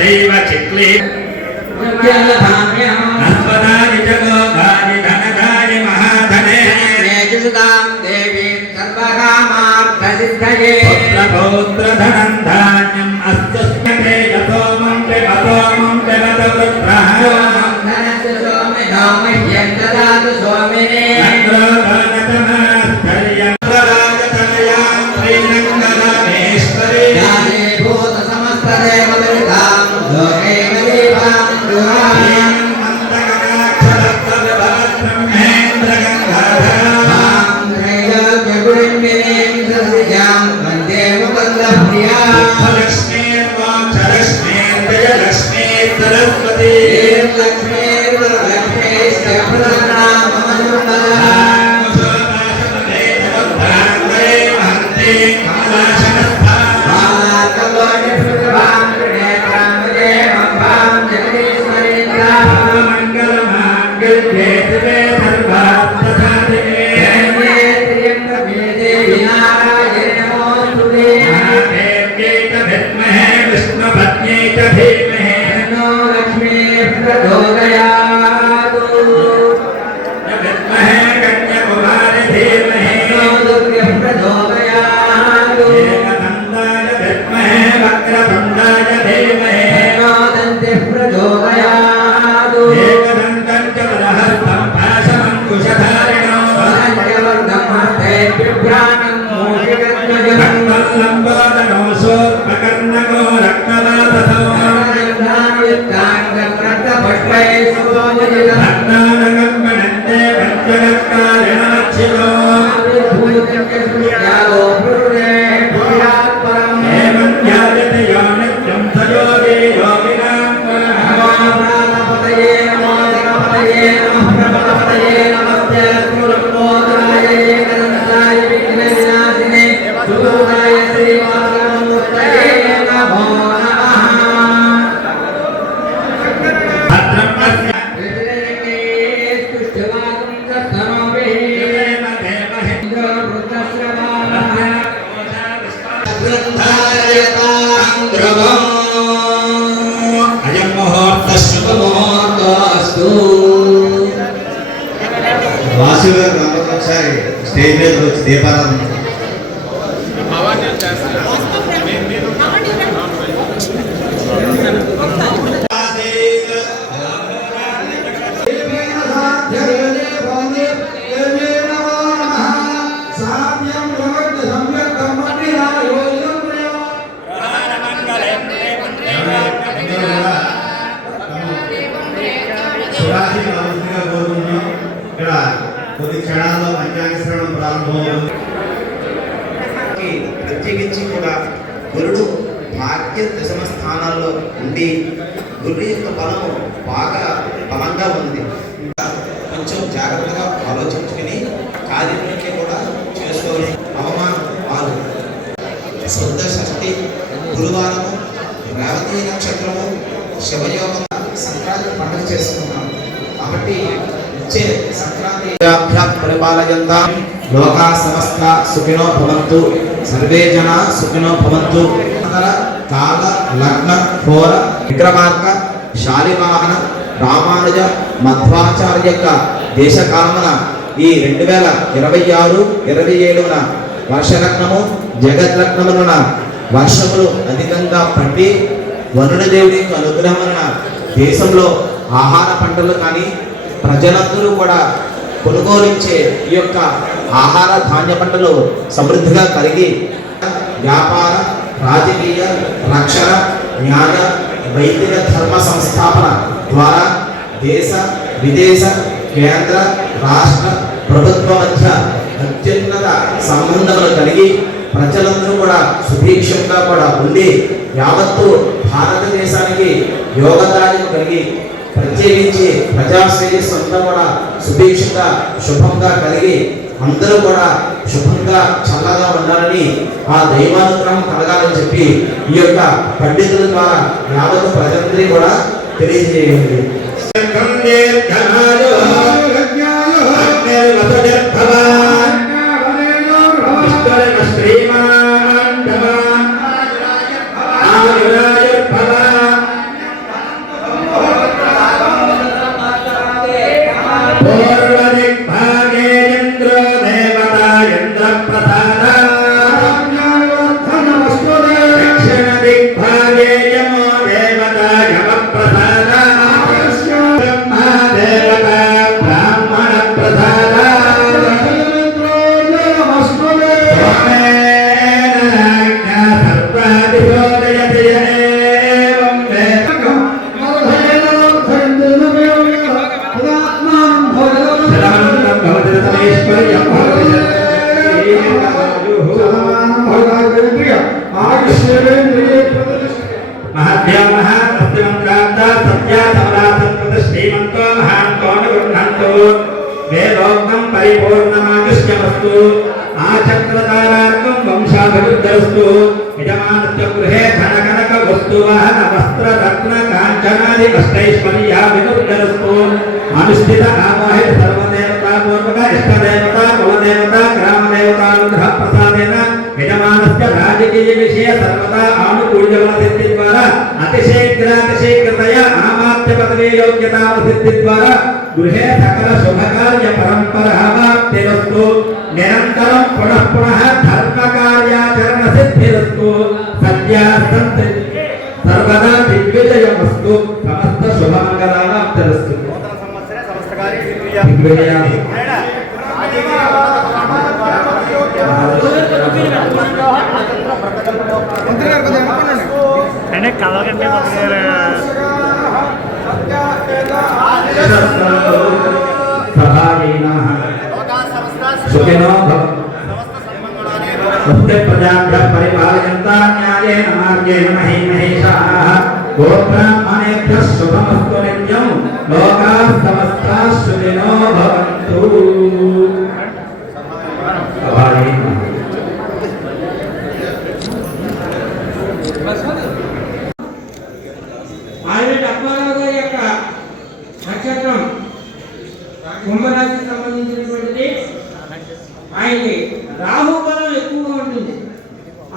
तथैव चिक्ले अस्मदानि च गोदानि धनदानि महाधने नेजुषुतां देवीं सर्वकामार्थसिद्धये पुत्रपौत्रधनं धान्यम् अस्तु स्मते यतोमं पिबतवृत्रः धनस्य सोमिनो मह्यं ददातु सोमिने స్టేజ్ మీద వచ్చి దీపారాధన కొద్ది క్షణాల్లో పంచాంగశ్రవణం ప్రారంభమవుతుంది. ప్రత్యేకించి కూడా గురుడు భాగ్య దశమ స్థానాల్లో ఉండి గురుడు యొక్క బలము బాగా బలంగా ఉంది. కొంచెం జాగ్రత్తగా ఆలోచించుకుని కార్యక్రమాన్ని కూడా చేసుకోవాలి. అవమానం వారు శుద్ధ షష్ఠి గురువారము రేవతి నక్షత్రము శివయోగం సంక్రాంతి పండుగ చేసుకున్నాం కాబట్టి సంక్రాంతి పరిపాలయంతాం లోకా సమస్త సుఖినో భవంతు సర్వే జనా సుఖినో భవంతు. కాల లగ్న ఘోర విక్రమార్క శాలివాహన రామానుజ మధ్వాచార్య యొక్క దేశకాలమున ఈ 2026-27 వర్షలగ్నము జగద్లగ్నమున వర్షములు అధికంగా పట్టి వరుణదేవుడి యొక్క అనుగ్రహం వలన దేశంలో ఆహార పంటలు కానీ ప్రజలందరూ కూడా కొనుగోలించే ఈ యొక్క ఆహార ధాన్య పంటలు సమృద్ధిగా కలిగి వ్యాపార రాజకీయ రక్షణ న్యాయ వైదిక ధర్మ సంస్థాపన ద్వారా దేశ విదేశ కేంద్ర రాష్ట్ర ప్రభుత్వ మధ్య అత్యున్నత సంబంధములు కలిగి ప్రజలందరూ కూడా సుభిక్షంగా కూడా ఉండి యావత్తు భారతదేశానికి యోగదానం కలిగి ప్రత్యేకించి ప్రజాశ్రేయస్సు అంతా కూడా సుభిక్షంగా శుభంగా కలిగి అందరూ కూడా శుభంగా చల్లగా ఉండాలని ఆ దైవానుగ్రహం కలగాలని చెప్పి ఈ యొక్క పండితుల ద్వారా యావత్ ప్రజలందరి కూడా తెలియజేయండి. वेदय एवं वेद शरवन्तं भवति रत्नेश्वर्यं भवति महद्यामः सत्यमन्त्रान्ता सत्या समला सत्पथ श्रीमन्तो महान्तो न गृह्णन्तो वेदोक्तं परिपूर्णमायुष्यमस्तु आचक्रतारार्कं वंशाभिवृद्धिरस्तु यजमानस्य गृहे धनकनक वस्तुवाहन वस्त्र रत्न काञ्चनादि अष्टैश्वर्याभिवृद्धिरस्तु अनुष्ठित आवाहित सर्वदेवता पूर्वक इष्टदेवता कुलदेवता ग्रामदेवतानुग्रह प्रसादेन यजमानस्य राजकीय विषय सर्वदा आनुकूल्यबलसिद्धिद्वारा अतिशीघ्रातिशीघ्रतया आमात्य पदवी योग्यतासिद्धिद्वारा गृहे सकल शुभकार्य परम्परावाप्तिरस्तु निरन्तरं पुनः पुनः धर्मकार्याचरण सिद्धिरस्तु सद्यासन्ति सर्वदा दिग्विजयमस्तु समस्त शुभमङ्गलावाप्तिरस्तु એને કાલા કંటే सभालीनाः सुखिनो भवन्तु प्रजाभ्यः परिपालयन्तः न्यायेन मार्गेण महीमहेशाः गोब्राह्मणेभ्यः शुभमस्तु नित्यं लोकाः समस्ताः सुखिनो भवन्तु सभालीनाः నక్షత్రం కుంభరాశికి సంబంధించినటువంటిది. ఆయనకి రాహు బలం ఎక్కువగా ఉంటుంది.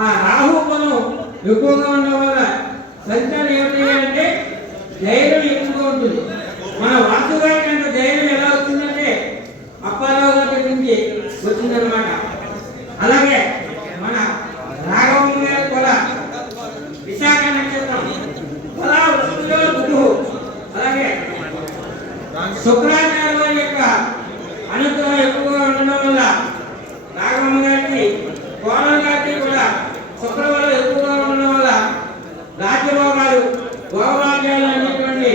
ఆ రాహు బలం ఎక్కువగా ఉండడం వల్ల సంచారం ఏమిటి అంటే ధైర్యం ఎక్కువగా ఉంటుంది. మన వాసు గారికి అంత ధైర్యం ఎలా వచ్చిందంటే అప్పారావు గారి నుంచి వచ్చిందనమాట. అలాగే మన రాఘవమ్మ గారి కూడా విశాఖ నక్షత్రం బలా వృత్తిలో గురువు. అలాగే శుక్రాచార్య వారి యొక్క అనుగ్రహం ఎక్కువగా ఉండడం వల్ల రాఘవమ్మ గారికి కోణం గారికి కూడా శుక్రవారం ఎక్కువగా ఉండడం వల్ల రాజ్యభోగాలు భోగభాగ్యాలు అనేటువంటి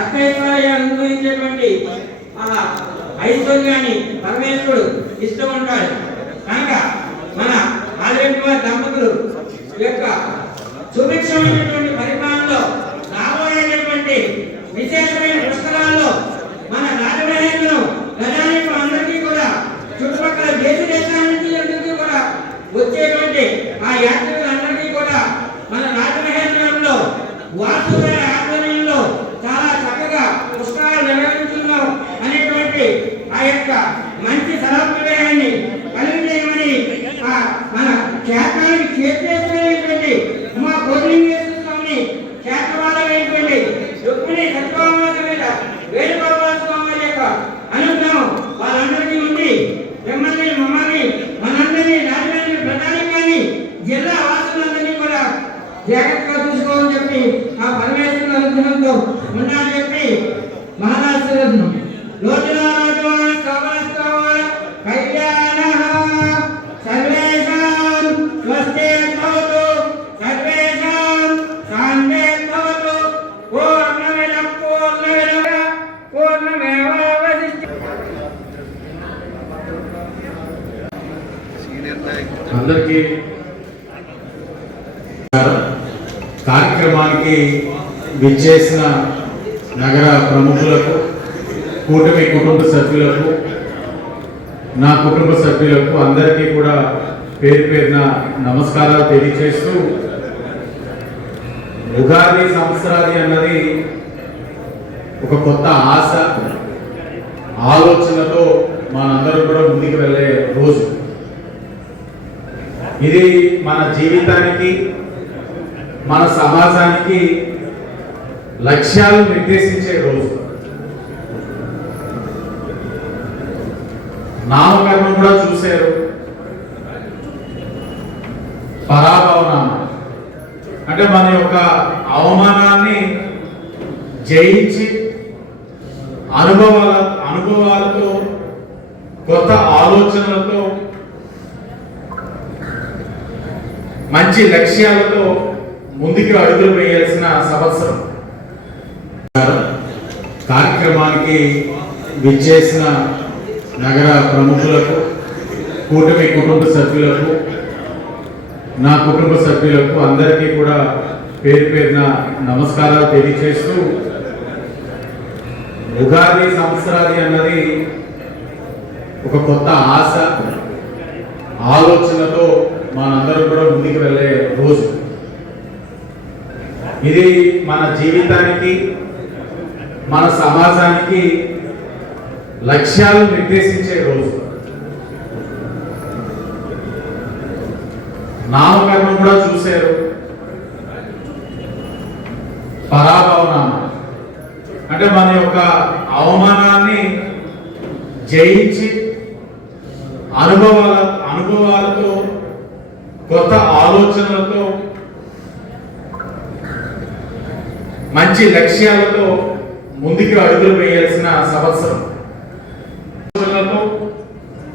అష్టైశ్వర్యాలు అనుభవించేటువంటి ఆ ఐశ్వర్యాన్ని పరమేశ్వరుడు ఇస్తూ ఉంటాడు. కనుక మన ఆదిరెడ్డి వారి దంపతులు యొక్క సుభిక్షమైనటువంటి పరిపాలనలో రాబోయేటటువంటి విశేషమైన పుష్కరాల్లో మన రాజమహేంద్రం ప్రజానికి అందరికీ కూడా చుట్టుపక్కల దేశాల నుంచి అందరికీ కూడా వచ్చేటువంటి ఆ యాత్రికులందరికీ కూడా మన రాజమహేంద్రంలో వాసు గారి ఆధ్వర్యంలో చాలా చక్కగా పుష్కరాలు నిర్వహించున్నాం అనేటువంటి ఆ యొక్క మంచి సదాభిప్రాయాన్ని కలిగించేయమని మన క్షేత్రానికి క్షేత్రేశ్వరైనటువంటి మా కోటిలింగేశ్వర స్వామిని క్షేత్రవాదమైనటువంటి రుక్మిణి సత్యభామ వేణుగోపాల స్వామి యొక్క అనుగ్రహం వాళ్ళందరికీ ఉండి మిమ్మల్ని మమ్మల్ని మనందరినీ రాజధాని ప్రధానికాన్ని జిల్లా వాసులందరినీ కూడా జాగ్రత్తగా చూసుకోవాలని చెప్పి ఆ పరమేశ్వరుని అనుగ్రహంతో ఉండాలని చెప్పి మహారాష్ట్రం రోజున కళ్యాణ సర్వేషాం స్వస్తి భవతు సర్వేషాం శాంతి భవతు పూర్ణమిదం పూర్ణమేవావశిష్యతే. అందరికీ కార్యక్రమానికి విచ్చేసిన నగర ప్రముఖులకు, కూటమి కుటుంబ సభ్యులకు, నా కుటుంబ సభ్యులకు అందరికీ కూడా పేరు పేరున నమస్కారాలు తెలియజేస్తూ, ఉగాది సంవత్సరాది అన్నది ఒక కొత్త ఆశ ఆలోచనతో మనందరూ కూడా ముందుకు వెళ్ళే రోజు. ఇది మన జీవితానికి, మన సమాజానికి లక్ష్యాలు నిర్దేశించే రోజు. నామకరణం కూడా చూశారు. పరాభవనామం అంటే మన యొక్క అవమానాన్ని జయించి అనుభవాలతో కొత్త ఆలోచనలతో మంచి లక్ష్యాలతో ముందుకు అడుగులు వేయాల్సిన సంవత్సరం. కార్యక్రమానికి విచ్చేసిన నగర ప్రముఖులకు, కూటమి కుటుంబ సభ్యులకు, నా కుటుంబ సభ్యులకు అందరికీ కూడా పేరు పేరున నమస్కారాలు తెలియజేస్తూ, ఉగాది సంవత్సరాది అన్నది ఒక కొత్త ఆశ, ఆలోచనతో మనందరం కూడా ముందుకు వెళ్ళే రోజు. ఇది మన జీవితానికి, మన సమాజానికి లక్ష్యాలు నిర్దేశించే రోజు. నామకరణం కూడా చూశారు. పరాభవనామ అంటే మన యొక్క అవమానాన్ని జయించి అనుభవాలతో, కొత్త ఆలోచనలతో, మంచి లక్ష్యాలతో ముందుకు అడుగులు వేయాల్సిన సంవత్సరం.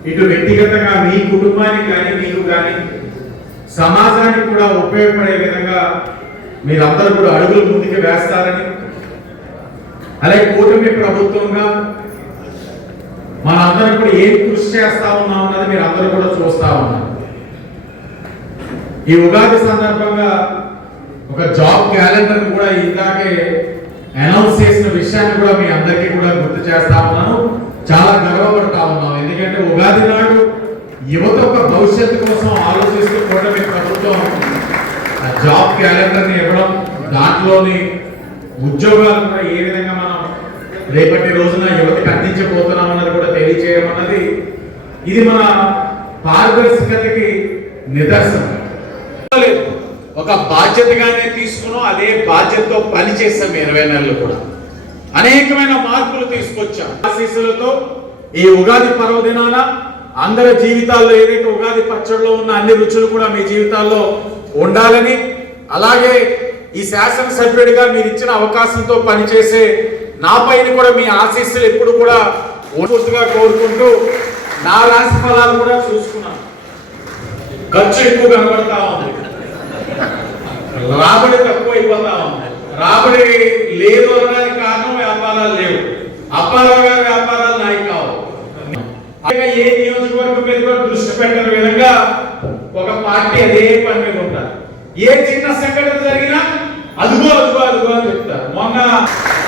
ఇటు వ్యక్తిగతంగా మీ కుటుంబానికి కానీ, మీకు కానీ, సమాజానికి కూడా ఉపయోగపడే విధంగా మీరందరూ కూడా అడుగులు ముందుకు వేస్తారని, అలాగే కూటమి ప్రభుత్వంగా మనందరం కూడా ఏం కృషి చేస్తా ఉన్నాం అన్నది మీరు అందరూ కూడా చూస్తా ఉన్నారు. ఈ ఉగాది సందర్భంగా ఒక జాబ్ క్యాలెండర్ కూడా ఇందాకే అనౌన్స్ చేసిన విషయాన్ని కూడా మీ అందరికీ కూడా గుర్తు చేస్తా ఉన్నాను. చాలా గర్వపడతా ఉన్నాం. ఎందుకంటే ఉగాది నాడు యువత ఒక భవిష్యత్తు కోసం ఆలోచిస్తూ కూటమి ప్రభుత్వం జాబ్ క్యాలెండర్ని ఇవ్వడం, దాంట్లోని ఉద్యోగాలు కూడా ఏ విధంగా మనం రేపటి రోజున యువతకి అందించబోతున్నాం అన్నది కూడా తెలియజేయడం అన్నది ఇది మన పారదర్శకతకి నిదర్శనం. ఒక బాధ్యతగానే తీసుకున్నాం, అదే బాధ్యతతో పనిచేసాం. 20 నెలలు కూడా అనేకమైన మార్పులు తీసుకొచ్చాం. ఆశీస్సులతో ఈ ఉగాది పర్వదినాన అందరి జీవితాల్లో ఏదైతే ఉగాది పచ్చడిలో ఉన్న అన్ని రుచులు కూడా మీ జీవితాల్లో ఉండాలని, అలాగే ఈ శాసనసభ్యుడిగా మీరు ఇచ్చిన అవకాశంతో పనిచేసే నా పైన కూడా మీ ఆశీస్సులు ఎప్పుడు కూడా పూర్తిగా కోరుకుంటూ, నా రాశి ఫలాలు కూడా చూసుకున్నాను. ఖర్చు ఎక్కువ కనబడతా ఉంది, రాబడి తక్కువ అయిపోతా ఉంది. రాబడి లేదు అనడానికి కారణం వ్యాపారాలు లేవు. అప్పారావు గారి వ్యాపారాలు నాయి కావు. ఏ నియోజకవర్గం మీద కూడా దృష్టి పెట్టిన విధంగా ఒక పార్టీ అదే పని మీద ఉంటారు. ఏ చిన్న సంఘటన జరిగినా అదుగో అదుగో అదుగో అని చెప్తారు. మొన్న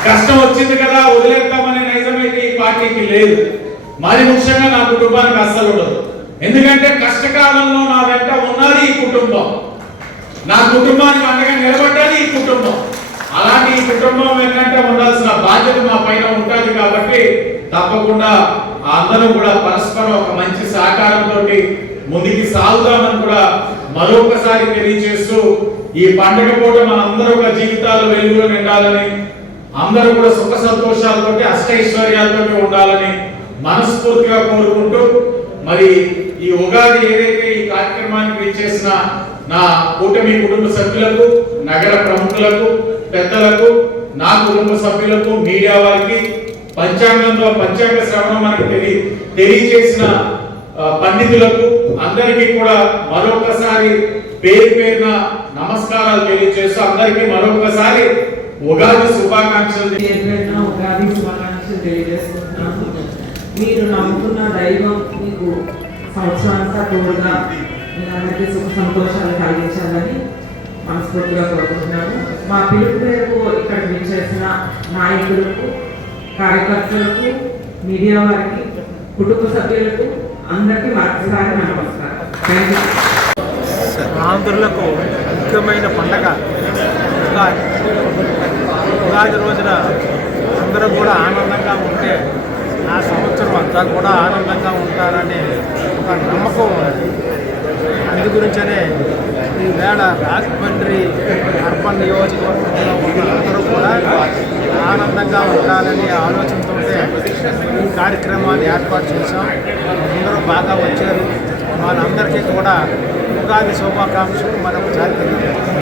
కష్టం వచ్చింది కదా వదిలేద్దామనే నైజం అయితే ఈ పార్టీకి లేదు. మరి ముఖ్యంగా నా కుటుంబానికి అస్సలు ఉండదు. ఎందుకంటే కష్టకాలంలో నా వెంట ఉన్నది ఈ కుటుంబం, నా కుటుంబానికి అండగా నిలబడ్డది ఈ కుటుంబం. అలాంటి ఈ కుటుంబం వెంటనే ఉండాల్సిన బాధ్యత మా పైన ఉంటుంది. కాబట్టి తప్పకుండా అందరం కూడా పరస్పరం ఒక మంచి సహకారంతో ముందుకు సాగుదామని కూడా మరొకసారి తెలియజేస్తూ, ఈ పండుగ పూట మనందరూ ఒక జీవితాలు వెలుగులో నిండాలని, అందరూ కూడా సుఖ సంతోషాలతో అష్టైశ్వర్యాలతో ఉండాలని మనస్ఫూర్తిగా కోరుకుంటూ, మరి ఈ ఉగాది ఏదైతే ఈ కార్యక్రమానికి విచ్చేసిన నా కూటమి కుటుంబ సభ్యులకు, నగర ప్రముఖులకు, పెద్దలకు, నా కుటుంబ సభ్యులకు, మీడియా వారికి, పంచాంగ శ్రవణం మనకి తెలియజేసిన పండితులకు అందరికీ కూడా మరొకసారి పేరు పేరున నమస్కారాలు తెలియజేస్తూ, అందరికీ మరొకసారి ఉగాది శుభాకాంక్షలు తెలియజేస్తున్నాను. మీరు నమ్ముకున్న దైవం మీకు సంవత్సరాంతా తోడుగా మీ అందరికీ సుఖ సంతోషాలు కలిగించాలని మనస్ఫూర్తిగా కోరుకుంటున్నాను. మా పిలుపు మేరకు ఇక్కడ విచ్చేసిన నాయకులకు, కార్యకర్తలకు, మీడియా వారికి, కుటుంబ సభ్యులకు అందరికీ మరొకసారి నమస్కారం. Thank you. ఆంధ్రులకు ముఖ్యమైన పండగ ఉగాది రోజున అందరూ కూడా ఆనందంగా ఉంటే ఆ సంవత్సరం అంతా కూడా ఆనందంగా ఉంటారనే ఒక నమ్మకం ఉంది. అందు గురించనే ఈవేళ రాజమండ్రి అర్బన్ నియోజకవర్గంలో ఉన్న అందరూ కూడా ఆనందంగా ఉండాలని ఆలోచనతో ఈ కార్యక్రమాన్ని ఏర్పాటు చేశాం. అందరూ బాగా వచ్చారు. వాళ్ళందరికీ కూడా ఉగాది శుభాకాంక్షలు మరొకసారి తెలియజేస్తాం.